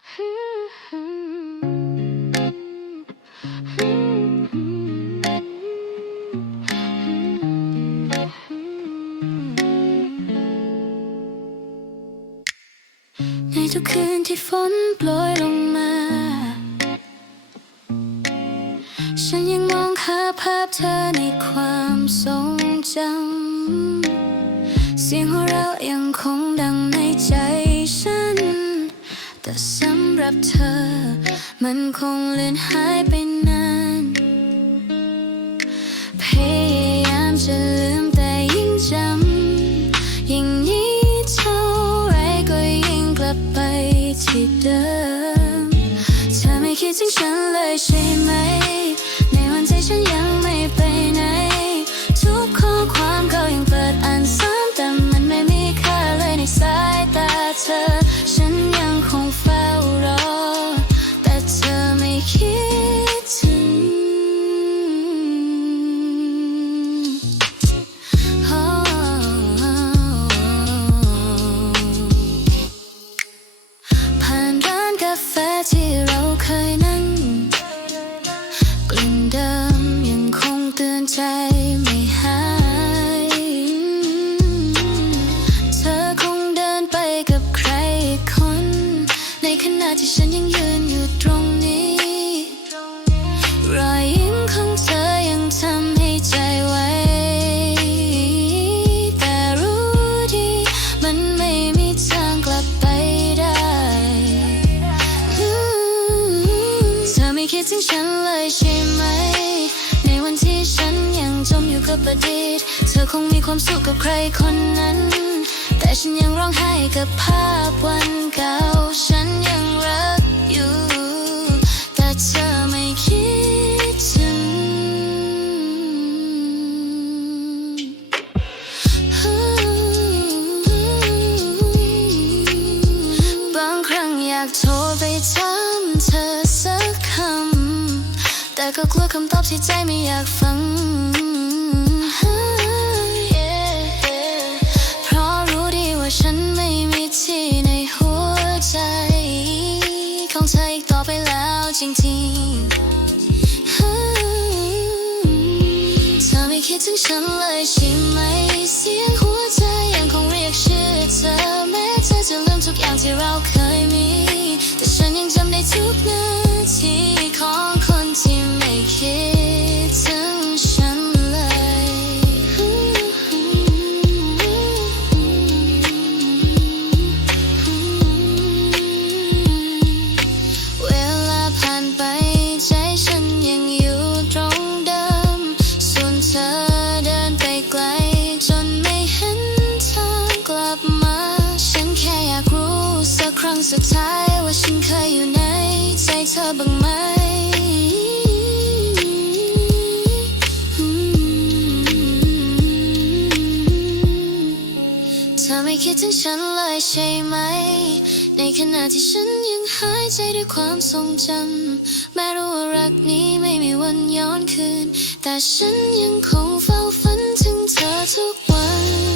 ในทุกคืนที่ฝนโปรยลงมา ฉันยังมองหาภาพเธอในความทรงจำ เสียงของเรายังคงดัง หรับเธอ มันคงเลือนหายไปนานพยายามจะลืมแต่ยิ่งจำยิ่งนี้เท่าไรก็ยิ่งกลับไปที่เดิมเธอไม่คิดถึงฉันเลยใช่ไหม งเตือนใจไม่หาย เธอคงเดินไปกับใครคน ในขณะที่ฉันยังยืนอยู่ตรงนี้ รอยยิ้มของเธอยังทำให้ใจไวแต่รู้ดี มันไม่มีทางกลับไปได้เธอไม่คิดถึงฉันเลยใช่ไหม ในวันที่ฉันยังจมอยู่กับอดีตเธอคงมีความสุขกับใครคนนั้น แต่ฉันยังร้องไห้กับภาพวันเก่า ฉันยังรักอยู่ ก็กลัวคำตอบที่ใจไม่อยากฟัง เพราะรู้ดีว่าฉันไม่มีที่ในหัวใจ ของเธออีกต่อไปแล้วจริงๆเธอไม่คิดถึงฉันเลยใช่ไหม เสียงหัวใจยังคงเรียกชื่อเธอแม้เธอจะลืมทุกอย่างที่เราเคยมี แต่ฉันยังจำได้ทุกนา สุดท้ายว่าฉันเคยอยู่ในใจเธอบ้างไหมเธอไม่คิดถึงฉันเลยใช่ไหม ในขณะที่ฉันยังหายใจด้วยความทรงจำแม้รู้ว่ารักนี้ไม่มีวันย้อนคืน แต่ฉันยังคงเฝ้าฝันถึงเธอทุกวัน